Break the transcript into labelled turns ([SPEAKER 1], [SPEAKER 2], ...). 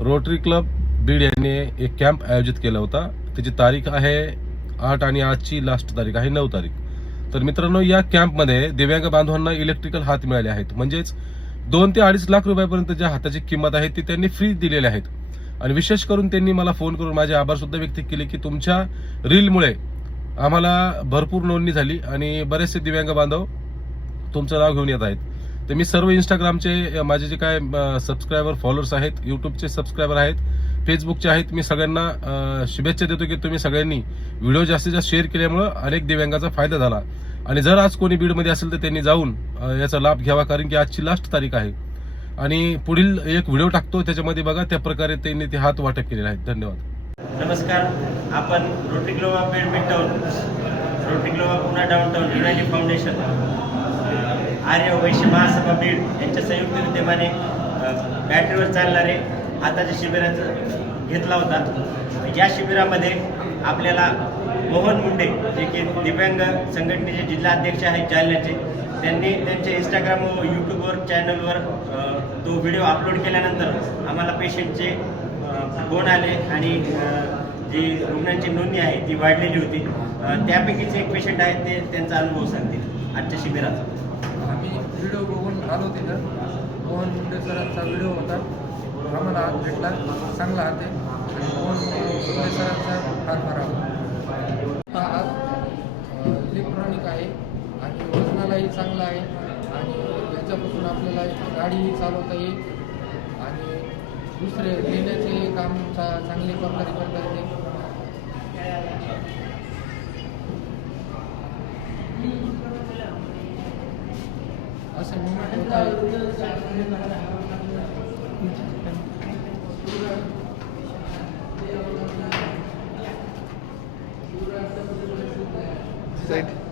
[SPEAKER 1] Rotary club Beed यांनी एक camp आयोजित केला होता. त्याची तारीख आहे आठ आणि आजची लास्ट तारीख आहे नऊ तारीख. तर मित्रांनो या कॅम्पमध्ये दिव्यांग बांधवांना इलेक्ट्रिकल हात मिळाले आहेत. म्हणजेच दोन ते अडीच लाख रुपयापर्यंत ज्या हाताची किंमत आहे ती त्यांनी फ्री दिलेली आहेत. आणि विशेष करून त्यांनी मला फोन करून माझे आभार सुद्धा व्यक्त केले की तुमच्या रीलमुळे आम्हाला भरपूर नोंदणी झाली आणि बरेचसे दिव्यांग बांधव तुमचं नाव घेऊन येत आहेत. तर मी सर्व इंस्टाग्रामचे माझे जे काय सबस्क्रायबर फॉलोअर्स आहेत युट्यूबचे सबस्क्रायबर आहेत फेसबुकचे आहेत मी सगळ्यांना शुभेच्छा देतो की तुम्ही सगळ्यांनी व्हिडिओ जास्तीत जास्त शेअर केल्यामुळं अनेक दिव्यांगाचा फायदा झाला. आणि जर आज कोणी बीडमध्ये असेल तर त्यांनी जाऊन याचा लाभ घ्यावा कारण की आजची लास्ट तारीख आहे. आणि पुढील एक व्हिडिओ टाकतो त्याच्यामध्ये बघा त्या प्रकारे त्यांनी ते हात वाटप केलेले आहेत धन्यवाद.
[SPEAKER 2] नमस्कार. आपण रोटी ग्लोवा ऑफ रोटी ग्लोवा पुन्हा downtown united foundation Arya Vaishya Mahasabha Beed यांच्या संयुक्त विद्यमाने बॅटरीवर चालणारे हाताच्या शिबिराचं घेतला होता. या शिबिरामध्ये आपल्याला मोहन मुंडे जे की दिव्यांग संघटनेचे जिल्हा अध्यक्ष आहेत जालन्याचे त्यांनी त्यांच्या इंस्टाग्राम व यूट्यूबवर चॅनलवर तो व्हिडिओ अपलोड केल्यानंतर आम्हाला पेशंटचे फोन आले आणि जी रुग्णांची नोंदणी आहे ती वाढलेली होती. त्यापैकीच एक पेशंट आहे ते त्यांचा अनुभव सांगतील आजच्या शिबिराचा.
[SPEAKER 3] आम्ही व्हिडिओ बघून आलो तिथं. मोहन मुंडे सरांचा व्हिडिओ होता. आम्हाला हात भेटला. चांगला हात आहे. आणि मोहन मुंडे सरांचा फार फार हात इलेक्ट्रॉनिक आहे. आणि वजनालाही चांगला आहे. आणि याच्यापासून आपल्याला गाडीही चालवता येईल. आणि दुसरे लिहिण्याचे काम चा चांगले प्रकारे करता येते असं मुवमेंट होत. आहे